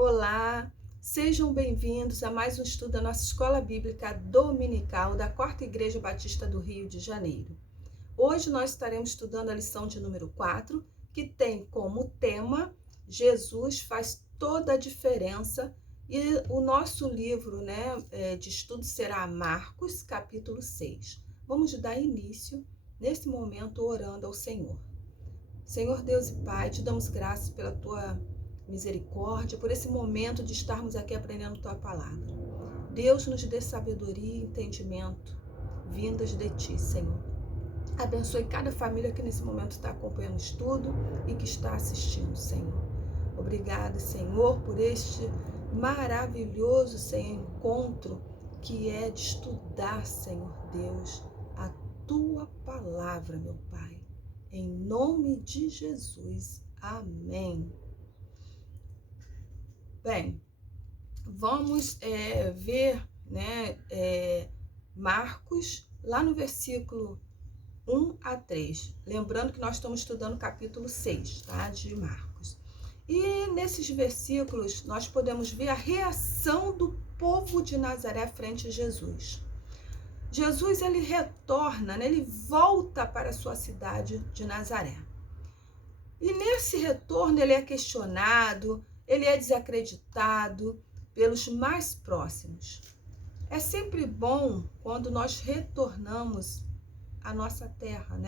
Olá, sejam bem-vindos a mais um estudo da nossa Escola Bíblica Dominical da Quarta Igreja Batista do Rio de Janeiro. Hoje nós estaremos estudando a lição de número 4, que tem como tema Jesus faz toda a diferença, e o nosso livro de estudo será Marcos, capítulo 6. Vamos dar início, nesse momento, orando ao Senhor. Senhor Deus e Pai, te damos graças pela tua misericórdia, por esse momento de estarmos aqui aprendendo tua palavra. Deus nos dê sabedoria e entendimento vindas de ti, Senhor. Abençoe cada família que nesse momento está acompanhando o estudo e que está assistindo, Senhor. Obrigada, Senhor, por este maravilhoso, Senhor, encontro que é de estudar, Senhor Deus, a tua palavra, meu Pai. Em nome de Jesus. Amém. Bem, vamos ver Marcos, lá no versículo 1 a 3. Lembrando que nós estamos estudando o capítulo 6, tá, de Marcos. E nesses versículos nós podemos ver a reação do povo de Nazaré frente a Jesus. Jesus, ele retorna, ele volta para a sua cidade de Nazaré. E nesse retorno ele é questionado, ele é desacreditado pelos mais próximos. É sempre bom quando nós retornamos à nossa terra,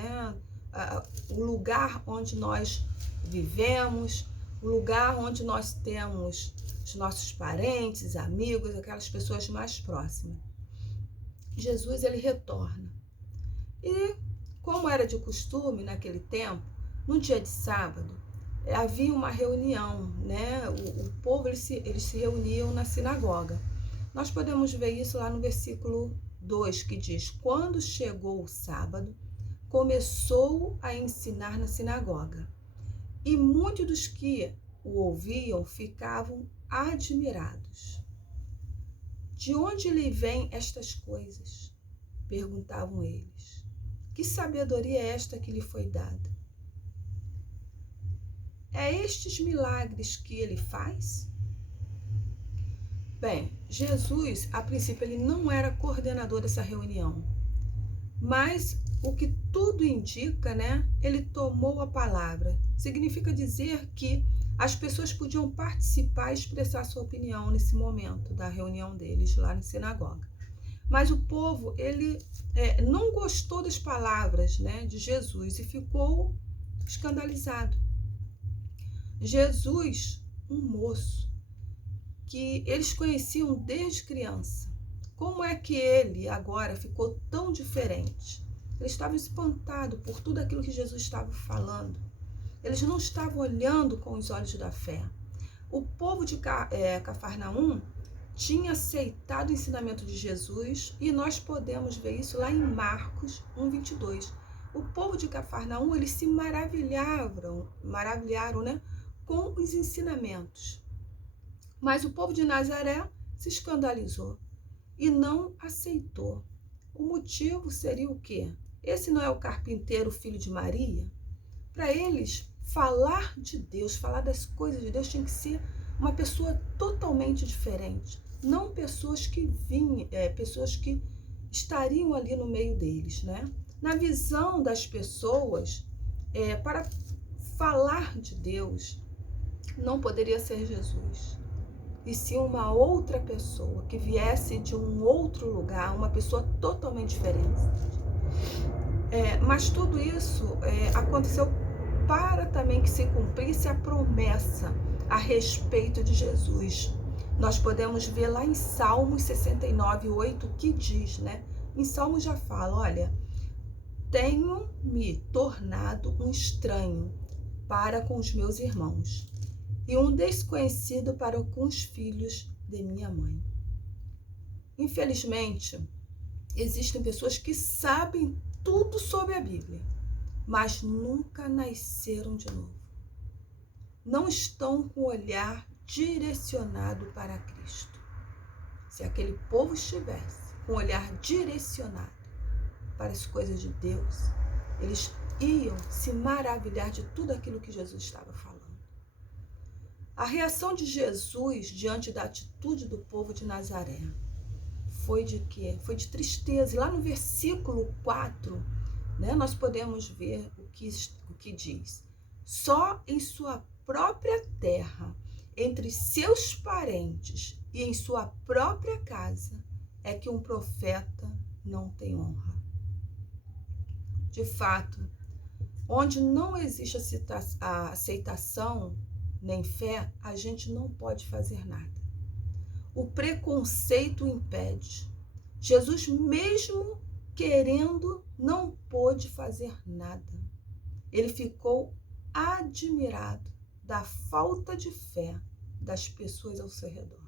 o lugar onde nós vivemos, o lugar onde nós temos os nossos parentes, amigos, aquelas pessoas mais próximas. Jesus, ele retorna. E como era de costume naquele tempo, no dia de sábado, havia uma reunião, o povo eles se reuniam na sinagoga. Nós podemos ver isso lá no versículo 2, que diz: quando chegou o sábado, começou a ensinar na sinagoga. E muitos dos que o ouviam ficavam admirados. De onde lhe vêm estas coisas? Perguntavam eles. Que sabedoria é esta que lhe foi dada? É estes milagres que ele faz? Bem, Jesus, a princípio, ele não era coordenador dessa reunião, mas o que tudo indica, ele tomou a palavra. Significa dizer que as pessoas podiam participar e expressar sua opinião nesse momento da reunião deles lá na sinagoga. Mas o povo, ele não gostou das palavras, de Jesus e ficou escandalizado. Jesus, um moço que eles conheciam desde criança, como é que ele agora ficou tão diferente? Eles estavam espantados por tudo aquilo que Jesus estava falando. Eles não estavam olhando com os olhos da fé. O povo de Cafarnaum tinha aceitado o ensinamento de Jesus, e nós podemos ver isso lá em Marcos 1:22. O povo de Cafarnaum, eles se maravilharam, com os ensinamentos. Mas o povo de Nazaré se escandalizou e não aceitou. O motivo seria o quê? Esse não é o carpinteiro, filho de Maria? Para eles, falar de Deus, falar das coisas de Deus, tinha que ser uma pessoa totalmente diferente. Não pessoas que pessoas que estariam ali no meio deles, Na visão das pessoas, para falar de Deus, não poderia ser Jesus, e sim uma outra pessoa que viesse de um outro lugar, uma pessoa totalmente diferente. Mas tudo isso aconteceu para também que se cumprisse a promessa a respeito de Jesus. Nós podemos ver lá em Salmos 69:8, que diz, Em Salmos já fala, olha, tenho me tornado um estranho para com os meus irmãos e um desconhecido para com os filhos de minha mãe. Infelizmente, existem pessoas que sabem tudo sobre a Bíblia, mas nunca nasceram de novo. Não estão com o olhar direcionado para Cristo. Se aquele povo estivesse com o olhar direcionado para as coisas de Deus, eles iam se maravilhar de tudo aquilo que Jesus estava falando. A reação de Jesus diante da atitude do povo de Nazaré foi de quê? Foi de tristeza. E lá no versículo 4, né, nós podemos ver o que diz. Só em sua própria terra, entre seus parentes e em sua própria casa, é que um profeta não tem honra. De fato, onde não existe a aceitação nem fé, a gente não pode fazer nada. O preconceito impede. Jesus, mesmo querendo, não pôde fazer nada. Ele ficou admirado da falta de fé das pessoas ao seu redor.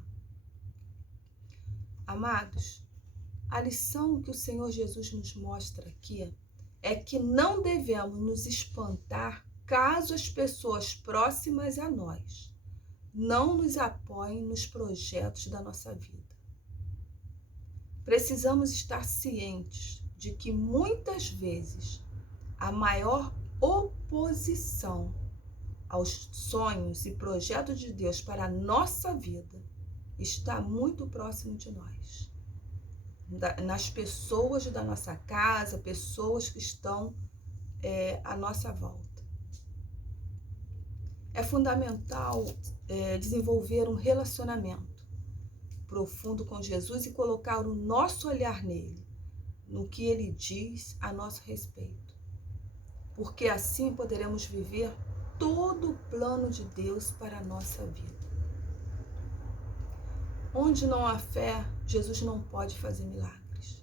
Amados, a lição que o Senhor Jesus nos mostra aqui é que não devemos nos espantar caso as pessoas próximas a nós não nos apoiem nos projetos da nossa vida. Precisamos estar cientes de que muitas vezes a maior oposição aos sonhos e projetos de Deus para a nossa vida está muito próximo de nós. Nas pessoas da nossa casa, pessoas que estão à nossa volta. É fundamental desenvolver um relacionamento profundo com Jesus e colocar o nosso olhar nele, no que ele diz a nosso respeito. Porque assim poderemos viver todo o plano de Deus para a nossa vida. Onde não há fé, Jesus não pode fazer milagres.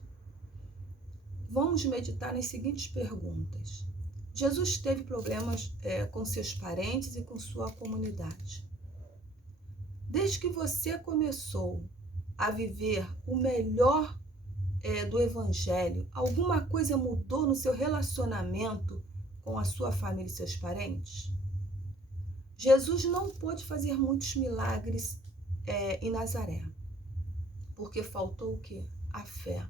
Vamos meditar nas seguintes perguntas. Jesus teve problemas com seus parentes e com sua comunidade. Desde que você começou a viver o melhor do Evangelho, alguma coisa mudou no seu relacionamento com a sua família e seus parentes? Jesus não pôde fazer muitos milagres em Nazaré, porque faltou o quê? A fé.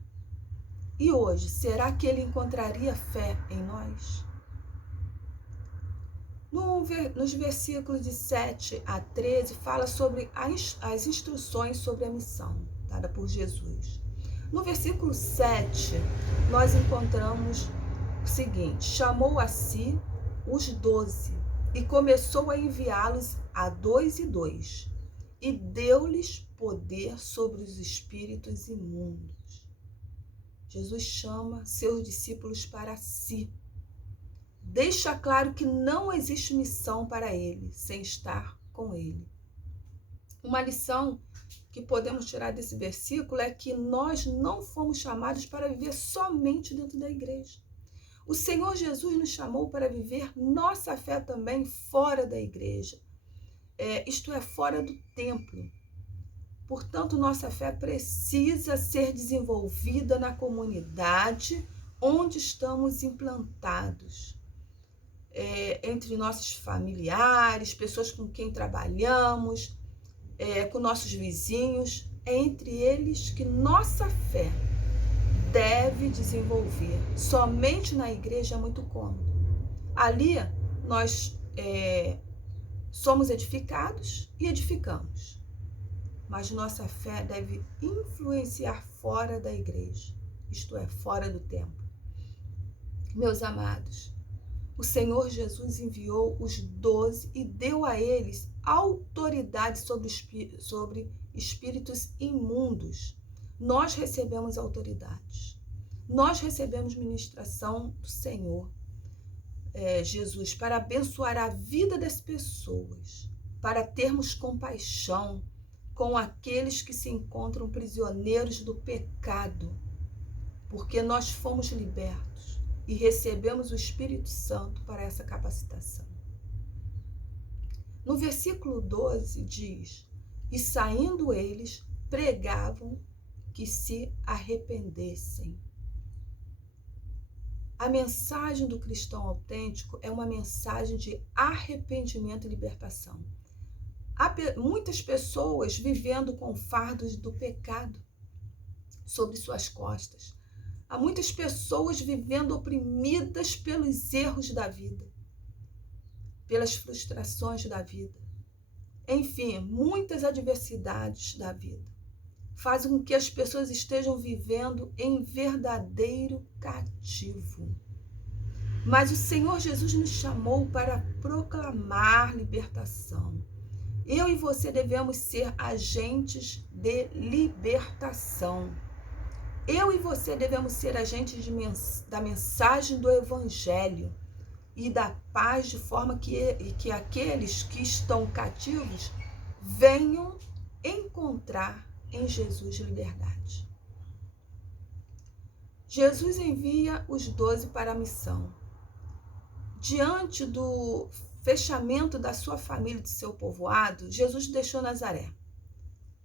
E hoje, será que ele encontraria fé em nós? Nos versículos de 7 a 13, fala sobre as instruções sobre a missão dada por Jesus. No versículo 7, nós encontramos o seguinte: chamou a si os 12 e começou a enviá-los a 2 e 2, e deu-lhes poder sobre os espíritos imundos. Jesus chama seus discípulos para si. Deixa claro que não existe missão para ele sem estar com ele. Uma lição que podemos tirar desse versículo é que nós não fomos chamados para viver somente dentro da igreja. O Senhor Jesus nos chamou para viver nossa fé também fora da igreja, isto é, fora do templo. Portanto, nossa fé precisa ser desenvolvida na comunidade onde estamos implantados. Entre nossos familiares, pessoas com quem trabalhamos, com nossos vizinhos, é entre eles que nossa fé deve desenvolver. Somente na igreja é muito cômodo. Ali nós somos edificados e edificamos, mas nossa fé deve influenciar fora da igreja, isto é, fora do templo. Meus amados, o Senhor Jesus enviou os 12 e deu a eles autoridade sobre espíritos imundos. Nós recebemos autoridades. Nós recebemos ministração do Senhor Jesus para abençoar a vida das pessoas, para termos compaixão com aqueles que se encontram prisioneiros do pecado, porque nós fomos libertos e recebemos o Espírito Santo para essa capacitação. No versículo 12 diz: e saindo eles, pregavam que se arrependessem. A mensagem do cristão autêntico é uma mensagem de arrependimento e libertação. Há muitas pessoas vivendo com fardos do pecado sobre suas costas. Há muitas pessoas vivendo oprimidas pelos erros da vida, pelas frustrações da vida. enfim, muitas adversidades da vida fazem com que as pessoas estejam vivendo em verdadeiro cativo. Mas o Senhor Jesus nos chamou para proclamar libertação. Eu e você devemos ser agentes de libertação. Eu e você devemos ser agentes da mensagem do Evangelho e da paz, de forma que aqueles que estão cativos venham encontrar em Jesus liberdade. Jesus envia os 12 para a missão. Diante do fechamento da sua família e de seu povoado, Jesus deixou Nazaré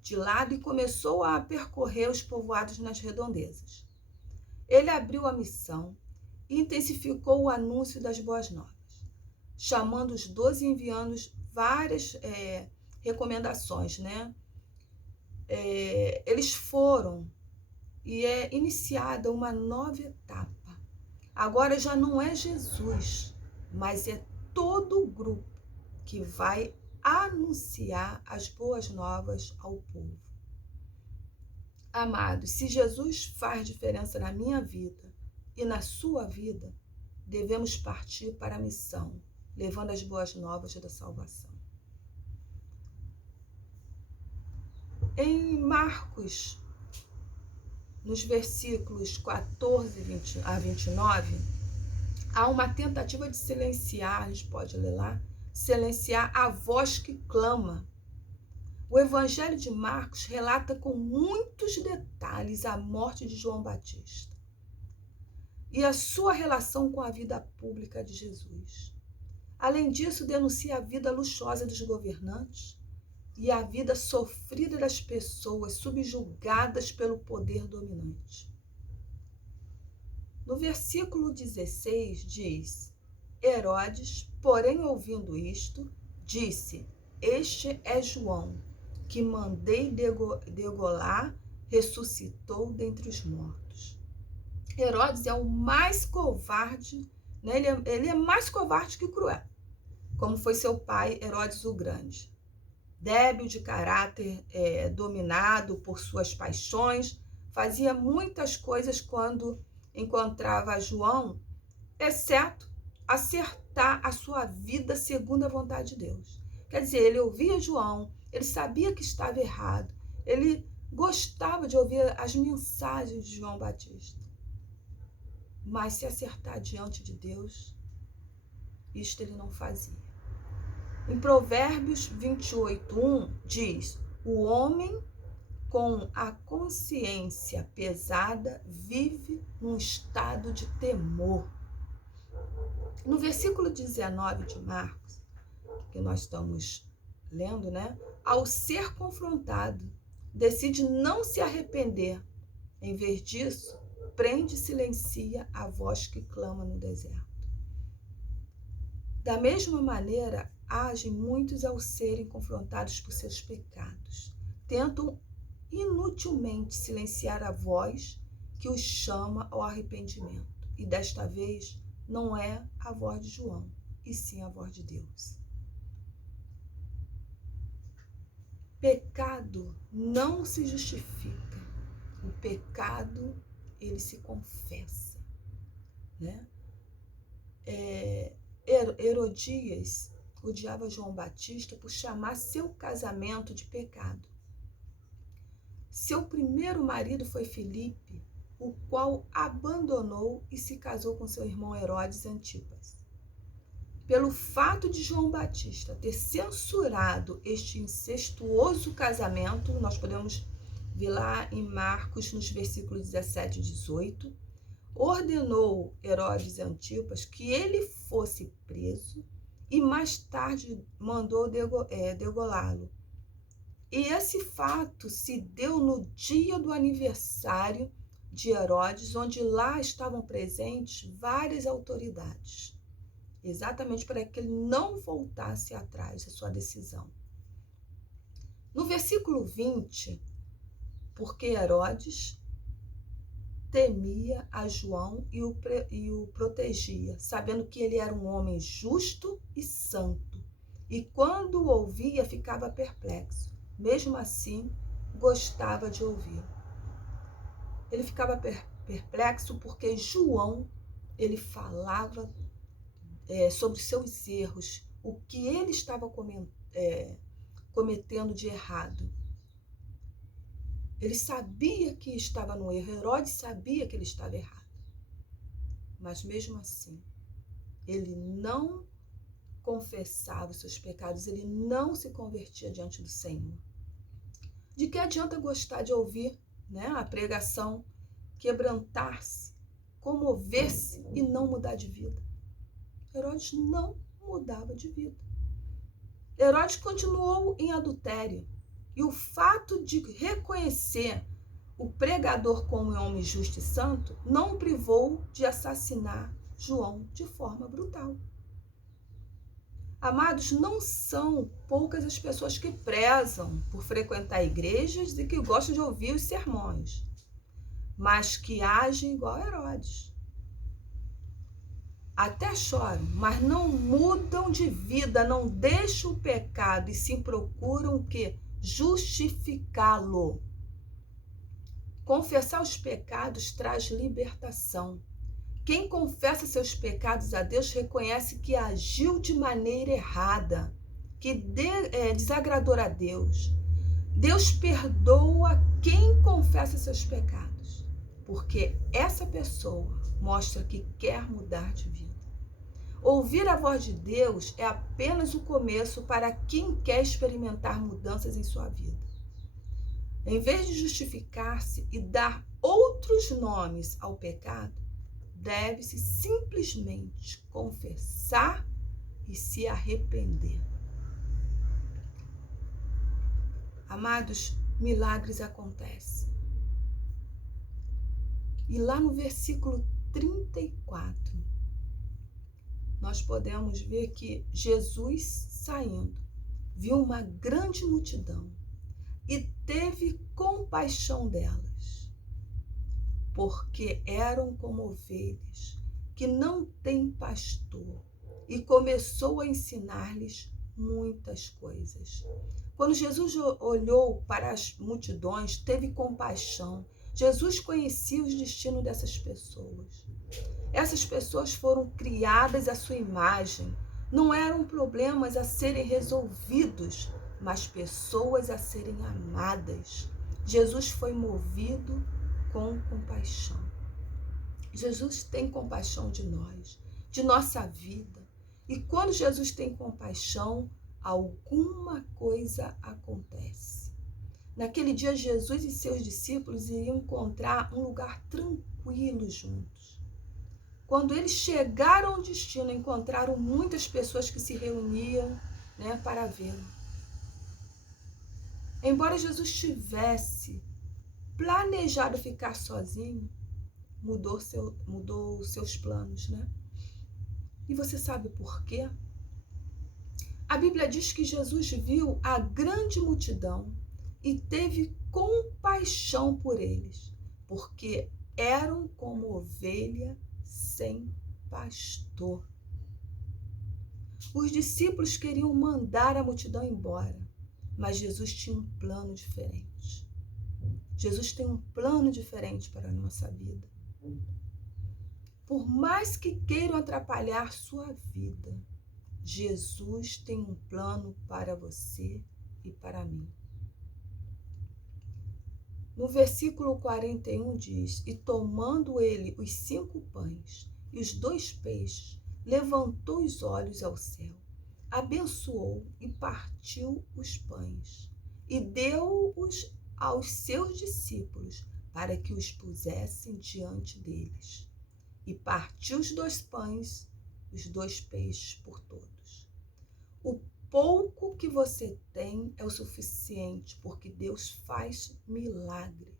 de lado e começou a percorrer os povoados nas redondezas. Ele abriu a missão e intensificou o anúncio das boas novas, chamando os 12 e enviando várias recomendações, né? Eles foram e é iniciada uma nova etapa. Agora já não é Jesus, mas é todo o grupo que vai anunciar as boas novas ao povo. Amados, se Jesus faz diferença na minha vida e na sua vida, devemos partir para a missão, levando as boas novas da salvação. Em Marcos, nos versículos 14 a 29, há uma tentativa de silenciar, a gente pode ler lá, silenciar a voz que clama. O Evangelho de Marcos relata com muitos detalhes a morte de João Batista e a sua relação com a vida pública de Jesus. Além disso, denuncia a vida luxuosa dos governantes e a vida sofrida das pessoas subjugadas pelo poder dominante. No versículo 16 diz: Herodes, porém, ouvindo isto, disse: Este é João, que mandei degolar, ressuscitou dentre os mortos. Herodes é o mais covarde, né? Ele é mais covarde que cruel, como foi seu pai, Herodes o Grande. Débil de caráter, dominado por suas paixões, fazia muitas coisas quando encontrava João, exceto acertar a sua vida segundo a vontade de Deus. Quer dizer, ele ouvia João, ele sabia que estava errado, ele gostava de ouvir as mensagens de João Batista. Mas se acertar diante de Deus, isto ele não fazia. Em Provérbios 28:1 diz: o homem com a consciência pesada vive num estado de temor. No versículo 19 de Marcos, que nós estamos lendo, né? Ao ser confrontado, decide não se arrepender. Em vez disso, prende e silencia a voz que clama no deserto. Da mesma maneira, agem muitos ao serem confrontados por seus pecados. Tentam inutilmente silenciar a voz que os chama ao arrependimento. E desta vez, não é a voz de João, e sim a voz de Deus. Pecado não se justifica. O pecado, ele se confessa, né? Herodias odiava João Batista por chamar seu casamento de pecado. Seu primeiro marido foi Filipe, o qual abandonou e se casou com seu irmão Herodes Antipas. Pelo fato de João Batista ter censurado este incestuoso casamento, nós podemos ver lá em Marcos, nos versículos 17 e 18, ordenou Herodes Antipas que ele fosse preso e mais tarde mandou degolá-lo. E esse fato se deu no dia do aniversário de Herodes, onde lá estavam presentes várias autoridades, exatamente para que ele não voltasse atrás da sua decisão. No versículo 20, porque Herodes temia a João e o protegia, sabendo que ele era um homem justo e santo, e quando o ouvia ficava perplexo. Mesmo assim, gostava de ouvir. Ele ficava perplexo porque João, ele falava sobre seus erros, o que ele estava cometendo de errado. Ele sabia que estava no erro, Herodes sabia que ele estava errado. Mas mesmo assim, ele não confessava os seus pecados, ele não se convertia diante do Senhor. De que adianta gostar de ouvir, né, a pregação, quebrantar-se, comover-se e não mudar de vida? Herodes não mudava de vida. Herodes continuou em adultério. E o fato de reconhecer o pregador como um homem justo e santo não o privou de assassinar João de forma brutal. Amados, não são poucas as pessoas que prezam por frequentar igrejas e que gostam de ouvir os sermões, mas que agem igual a Herodes. Até choram, mas não mudam de vida, não deixam o pecado e sim procuram o quê? Justificá-lo. Confessar os pecados traz libertação. Quem confessa seus pecados a Deus reconhece que agiu de maneira errada, que desagradou a Deus. Deus perdoa quem confessa seus pecados, porque essa pessoa mostra que quer mudar de vida. Ouvir a voz de Deus é apenas o começo para quem quer experimentar mudanças em sua vida. Em vez de justificar-se e dar outros nomes ao pecado, deve-se simplesmente confessar e se arrepender. Amados, milagres acontecem. E lá no versículo 34, nós podemos ver que Jesus saindo, viu uma grande multidão e teve compaixão delas, porque eram como ovelhas que não têm pastor, e começou a ensinar-lhes muitas coisas. Quando Jesus olhou para as multidões, teve compaixão. Jesus conhecia os destinos dessas pessoas. Essas pessoas foram criadas à sua imagem. Não eram problemas a serem resolvidos, mas pessoas a serem amadas. Jesus foi movido com compaixão. Jesus tem compaixão de nós, de nossa vida. E quando Jesus tem compaixão, alguma coisa acontece. Naquele dia, Jesus e seus discípulos iriam encontrar um lugar tranquilo juntos. Quando eles chegaram ao destino, encontraram muitas pessoas que se reuniam, para vê-lo. Embora Jesus tivesse planejado ficar sozinho, mudou seus planos, E você sabe por quê? A Bíblia diz que Jesus viu a grande multidão e teve compaixão por eles, porque eram como ovelha sem pastor. Os discípulos queriam mandar a multidão embora, mas Jesus tinha um plano diferente. Jesus tem um plano diferente para a nossa vida. Por mais que queiram atrapalhar sua vida, Jesus tem um plano para você e para mim. No versículo 41 diz: e tomando ele os 5 pães e os 2 peixes, levantou os olhos ao céu, abençoou e partiu os pães, e deu-os aos seus discípulos, para que os pusessem diante deles. E partiu os 2 pães, os 2 peixes por todos. O pouco que você tem é o suficiente, porque Deus faz milagre.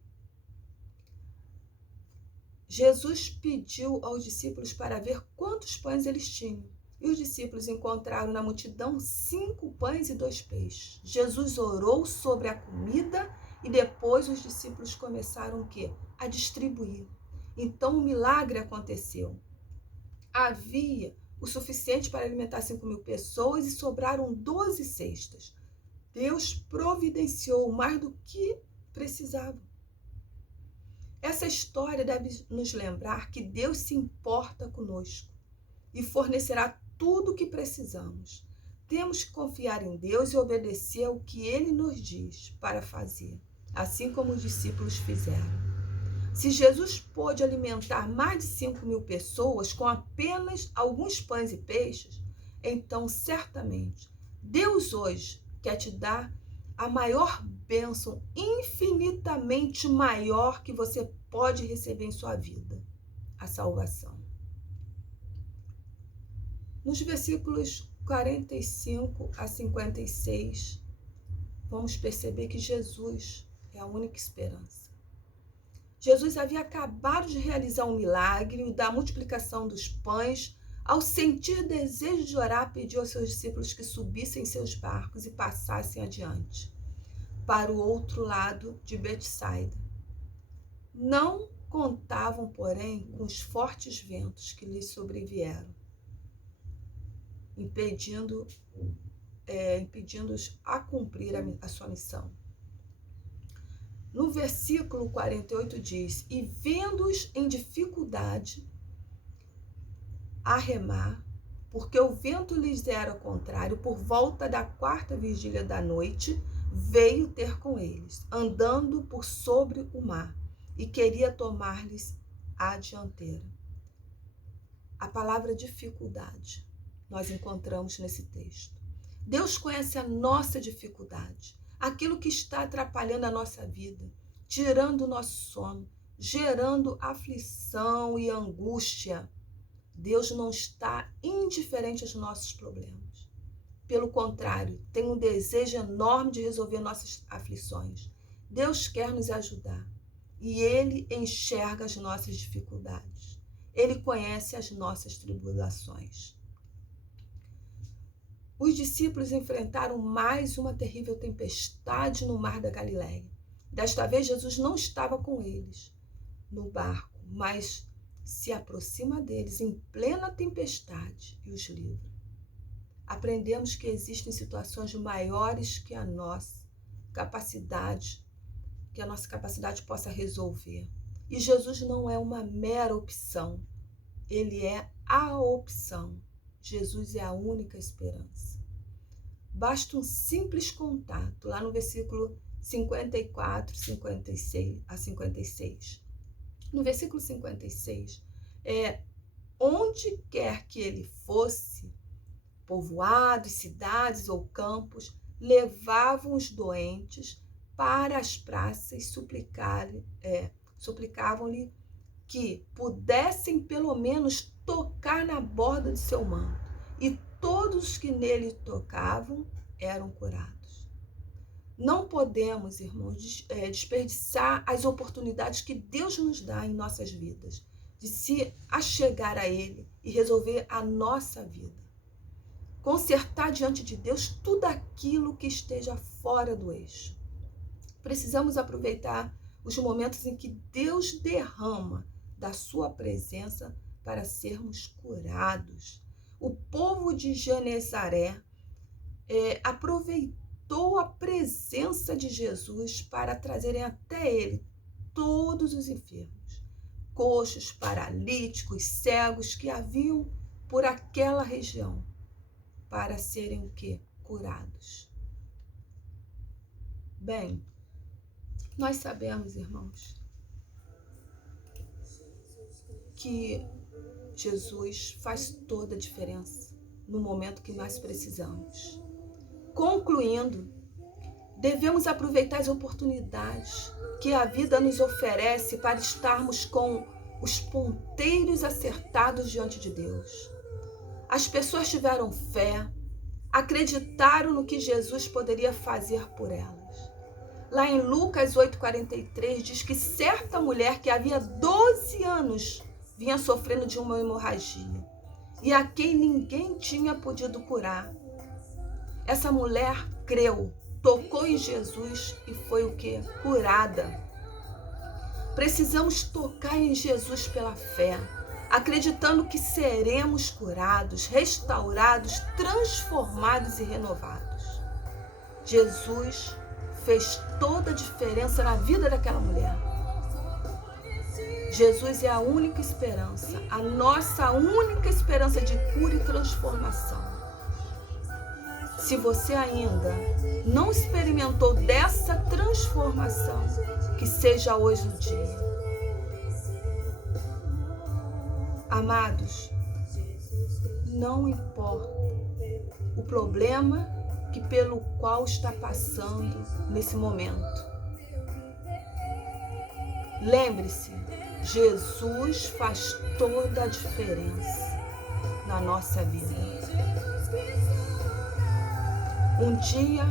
Jesus pediu aos discípulos para ver quantos pães eles tinham. E os discípulos encontraram na multidão 5 pães e 2 peixes. Jesus orou sobre a comida e depois os discípulos começaram o quê? A distribuir. Então o milagre aconteceu. Havia o suficiente para alimentar 5.000 pessoas e sobraram 12 cestas. Deus providenciou mais do que precisava. Essa história deve nos lembrar que Deus se importa conosco e fornecerá tudo o que precisamos. Temos que confiar em Deus e obedecer ao que Ele nos diz para fazer, assim como os discípulos fizeram. Se Jesus pôde alimentar mais de 5.000 pessoas com apenas alguns pães e peixes, então certamente Deus hoje quer te dar a maior bênção, infinitamente maior que você pode receber em sua vida, a salvação. Nos versículos 45 a 56, vamos perceber que Jesus é a única esperança. Jesus havia acabado de realizar um milagre, o da multiplicação dos pães. Ao sentir desejo de orar, pediu aos seus discípulos que subissem em seus barcos e passassem adiante, para o outro lado de Betsaida. Não contavam, porém, com os fortes ventos que lhes sobrevieram, impedindo-os a cumprir a sua missão. No versículo 48 diz: e vendo-os em dificuldade a remar, porque o vento lhes era ao contrário, por volta da 4ª vigília da noite, veio ter com eles, andando por sobre o mar, e queria tomar-lhes a dianteira. A palavra dificuldade nós encontramos nesse texto. Deus conhece a nossa dificuldade, aquilo que está atrapalhando a nossa vida, tirando o nosso sono, gerando aflição e angústia. Deus não está indiferente aos nossos problemas. Pelo contrário, tem um desejo enorme de resolver nossas aflições. Deus quer nos ajudar e Ele enxerga as nossas dificuldades. Ele conhece as nossas tribulações. Os discípulos enfrentaram mais uma terrível tempestade no mar da Galileia. Desta vez, Jesus não estava com eles no barco, mas se aproxima deles em plena tempestade e os livra. Aprendemos que existem situações maiores que a nossa capacidade possa resolver. E Jesus não é uma mera opção, Ele é a opção. Jesus é a única esperança. Basta um simples contato, lá no versículo 54, 56 a 56. No versículo 56, onde quer que ele fosse, povoados, cidades ou campos, levavam os doentes para as praças, suplicavam-lhe que pudessem pelo menos tocar na borda de seu manto, e todos os que nele tocavam eram curados. Não podemos, irmãos, desperdiçar as oportunidades que Deus nos dá em nossas vidas, de se achegar a Ele e resolver a nossa vida. Consertar diante de Deus tudo aquilo que esteja fora do eixo. Precisamos aproveitar os momentos em que Deus derrama da sua presença para sermos curados. O povo de Genezaré aproveitou a presença de Jesus para trazerem até ele todos os enfermos, coxos, paralíticos, cegos que haviam por aquela região, para serem o quê? Curados. Bem, nós sabemos, irmãos, que Jesus faz toda a diferença no momento que nós precisamos. Concluindo, devemos aproveitar as oportunidades que a vida nos oferece para estarmos com os ponteiros acertados diante de Deus. As pessoas tiveram fé, acreditaram no que Jesus poderia fazer por elas. Lá em Lucas 8,43 diz que certa mulher que havia 12 anos vinha sofrendo de uma hemorragia e a quem ninguém tinha podido curar. Essa mulher creu, tocou em Jesus e foi o quê? Curada. Precisamos tocar em Jesus pela fé, acreditando que seremos curados, restaurados, transformados e renovados. Jesus fez toda a diferença na vida daquela mulher. Jesus é a única esperança, a nossa única esperança de cura e transformação. Se você ainda não experimentou dessa transformação, que seja hoje o dia. Amados, não importa o problema pelo qual está passando nesse momento. Lembre-se, Jesus faz toda a diferença na nossa vida. Um dia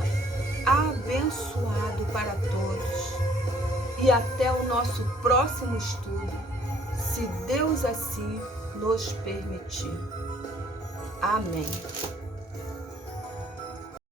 abençoado para todos e até o nosso próximo estudo, se Deus assim nos permitir. Amém.